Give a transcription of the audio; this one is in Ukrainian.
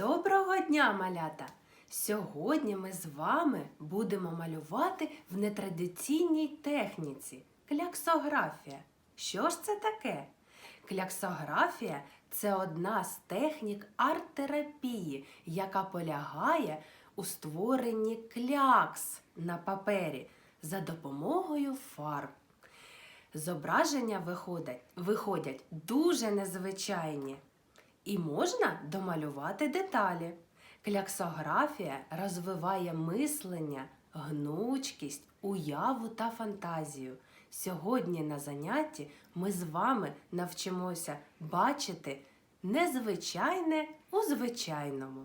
Доброго дня, малята! Сьогодні ми з вами будемо малювати в нетрадиційній техніці кляксографія. Що ж це таке? Кляксографія це одна з технік арт-терапії, яка полягає у створенні клякс на папері за допомогою фарб. Зображення виходять, виходять дуже незвичайні. І можна домалювати деталі. Кляксографія розвиває мислення, гнучкість, уяву та фантазію. Сьогодні на занятті ми з вами навчимося бачити незвичайне у звичайному.